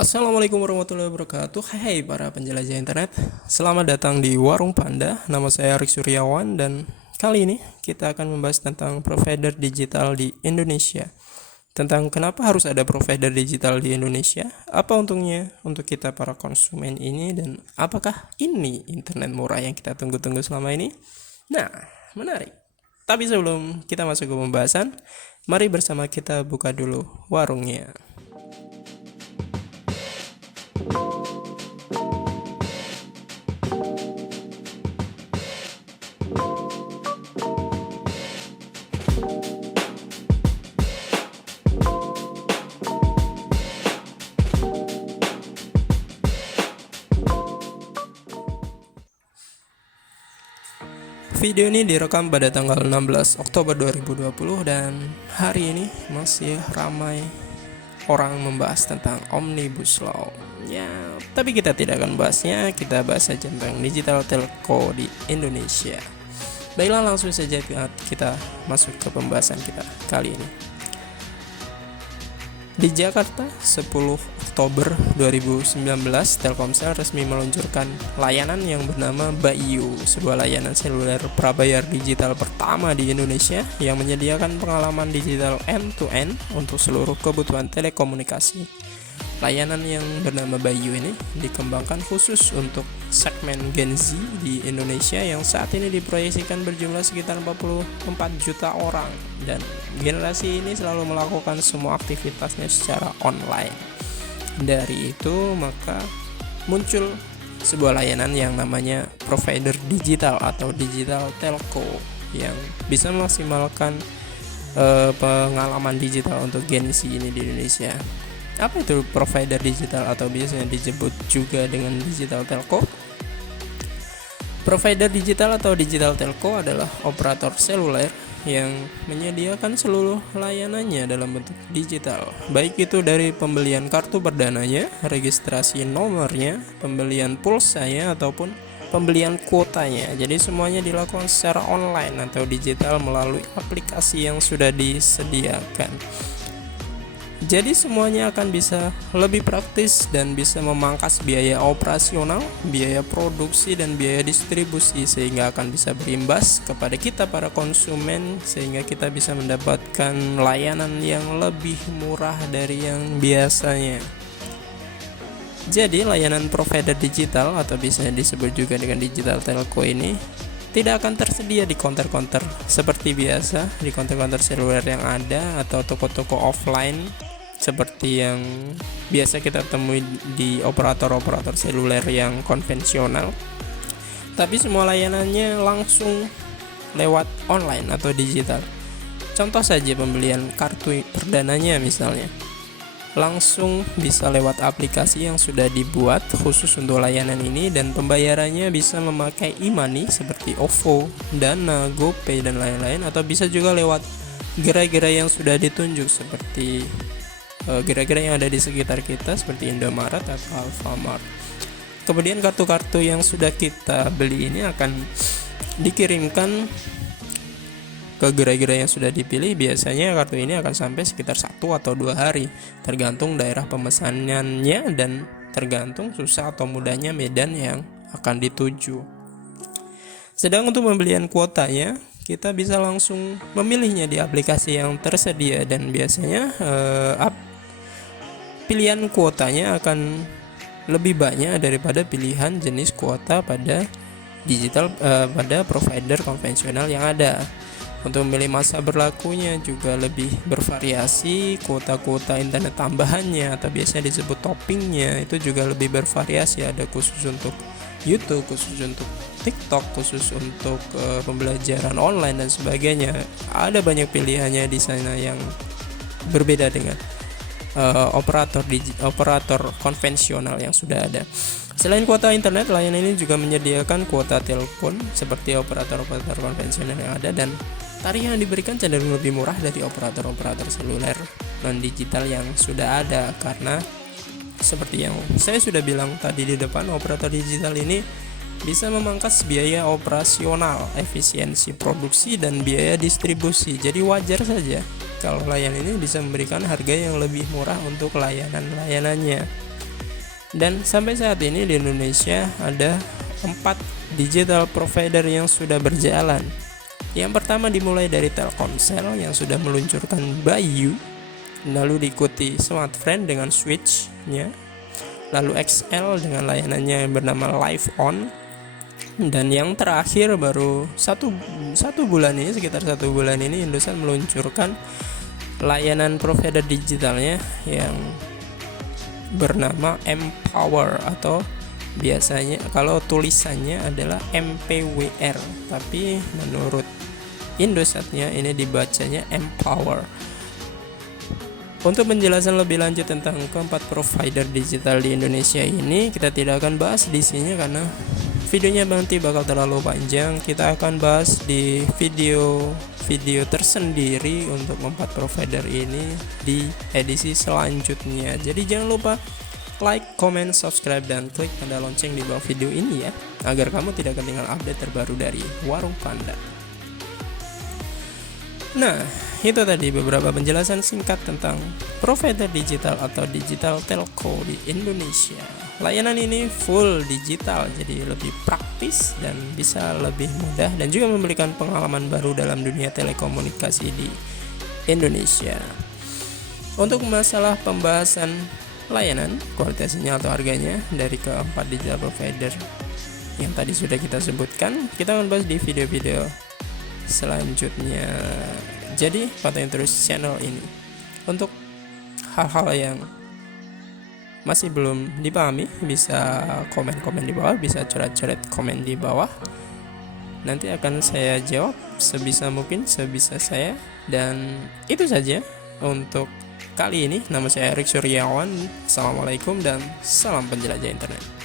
Assalamualaikum warahmatullahi wabarakatuh. Hai para penjelajah internet, selamat datang di Warung Panda. Nama saya Arik Suryawan dan kali ini kita akan membahas tentang provider digital di Indonesia. Tentang kenapa harus ada provider digital di Indonesia, apa untungnya untuk kita para konsumen ini, dan apakah ini internet murah yang kita tunggu-tunggu selama ini? Nah, menarik. Tapi sebelum kita masuk ke pembahasan, mari bersama kita buka dulu warungnya. Video ini direkam pada tanggal 16 Oktober 2020 dan hari ini masih ramai orang membahas tentang Omnibus Law. Ya, tapi kita tidak akan bahasnya, kita bahas saja tentang digital telco di Indonesia. Baiklah, langsung saja kita masuk ke pembahasan kita kali ini. Di Jakarta, 10 Oktober 2019, Telkomsel resmi meluncurkan layanan yang bernama Bayu, sebuah layanan seluler prabayar digital pertama di Indonesia yang menyediakan pengalaman digital end-to-end untuk seluruh kebutuhan telekomunikasi. Layanan yang bernama Bayu ini dikembangkan khusus untuk segmen Gen Z di Indonesia yang saat ini diproyeksikan berjumlah sekitar 44 juta orang, dan generasi ini selalu melakukan semua aktivitasnya secara online. Dari itu maka muncul sebuah layanan yang namanya provider digital atau digital telco yang bisa memaksimalkan pengalaman digital untuk Gen Z ini di Indonesia. Apa itu provider digital atau biasanya disebut juga dengan digital telco? Provider digital atau digital telco adalah operator seluler yang menyediakan seluruh layanannya dalam bentuk digital, baik itu dari pembelian kartu perdananya, registrasi nomornya, pembelian pulsanya, ataupun pembelian kuotanya. Jadi semuanya dilakukan secara online atau digital melalui aplikasi yang sudah disediakan. Jadi semuanya akan bisa lebih praktis dan bisa memangkas biaya operasional, biaya produksi, dan biaya distribusi, sehingga akan bisa berimbas kepada kita para konsumen, sehingga kita bisa mendapatkan layanan yang lebih murah dari yang biasanya. Jadi layanan provider digital atau biasanya disebut juga dengan digital telco ini tidak akan tersedia di counter-counter seperti biasa, di counter-counter seluler yang ada atau toko-toko offline seperti yang biasa kita temui di operator-operator seluler yang konvensional. Tapi semua layanannya langsung lewat online atau digital. Contoh saja pembelian kartu perdananya misalnya, langsung bisa lewat aplikasi yang sudah dibuat khusus untuk layanan ini, dan pembayarannya bisa memakai e-money seperti OVO, Dana, GoPay, dan lain-lain, atau bisa juga lewat gerai-gerai yang sudah ditunjuk seperti gerai-gerai yang ada di sekitar kita seperti Indomaret atau Alfamart. Kemudian kartu-kartu yang sudah kita beli ini akan dikirimkan ke gerai-gerai yang sudah dipilih. Biasanya kartu ini akan sampai sekitar 1 atau 2 hari, tergantung daerah pemesanannya dan tergantung susah atau mudahnya medan yang akan dituju. Sedang untuk pembelian kuotanya, kita bisa langsung memilihnya di aplikasi yang tersedia, dan biasanya pilihan kuotanya akan lebih banyak daripada pilihan jenis kuota pada digital pada provider konvensional yang ada. Untuk memilih masa berlakunya juga lebih bervariasi, kuota-kuota internet tambahannya atau biasanya disebut toppingnya itu juga lebih bervariasi, ada khusus untuk YouTube, khusus untuk TikTok, khusus untuk pembelajaran online dan sebagainya. Ada banyak pilihannya di sana yang berbeda dengan operator konvensional yang sudah ada. Selain kuota internet, layanan ini juga menyediakan kuota telepon seperti operator-operator konvensional yang ada, dan tarif yang diberikan cenderung lebih murah dari operator-operator seluler non-digital yang sudah ada, karena seperti yang saya sudah bilang tadi di depan, operator digital ini bisa memangkas biaya operasional, efisiensi produksi, dan biaya distribusi. Jadi wajar saja kalau layanan ini bisa memberikan harga yang lebih murah untuk layanannya. Dan sampai saat ini di Indonesia ada 4 digital provider yang sudah berjalan. Yang pertama dimulai dari Telkomsel yang sudah meluncurkan Bayu, lalu diikuti Smartfren dengan Switch-nya, lalu XL dengan layanannya yang bernama Live On, dan yang terakhir baru satu bulan ini, sekitar 1 bulan ini, Indosat meluncurkan layanan provider digitalnya yang bernama Mpower, atau biasanya kalau tulisannya adalah MPWR, tapi menurut Indosatnya ini dibacanya Mpower. Untuk penjelasan lebih lanjut tentang keempat provider digital di Indonesia ini, kita tidak akan bahas di sini karena videonya nanti bakal terlalu panjang. Kita akan bahas di video tersendiri untuk 4 provider ini di edisi selanjutnya. Jadi jangan lupa like, comment, subscribe, dan klik tanda lonceng di bawah video ini ya, agar kamu tidak ketinggalan update terbaru dari Warung Panda. Nah, itu tadi beberapa penjelasan singkat tentang provider digital atau digital telco di Indonesia. Layanan ini full digital, jadi lebih praktis dan bisa lebih mudah, dan juga memberikan pengalaman baru dalam dunia telekomunikasi di Indonesia. Untuk masalah pembahasan layanan, kualitas sinyal atau harganya dari keempat digital provider yang tadi sudah kita sebutkan, kita akan bahas di video-video selanjutnya. Jadi pantengin terus channel ini. Untuk hal-hal yang masih belum dipahami, bisa komen-komen di bawah, bisa coret-coret komen di bawah. Nanti akan saya jawab sebisa mungkin, sebisa saya. Dan itu saja untuk kali ini. Nama saya Erik Suryawan. Assalamualaikum dan salam penjelajah internet.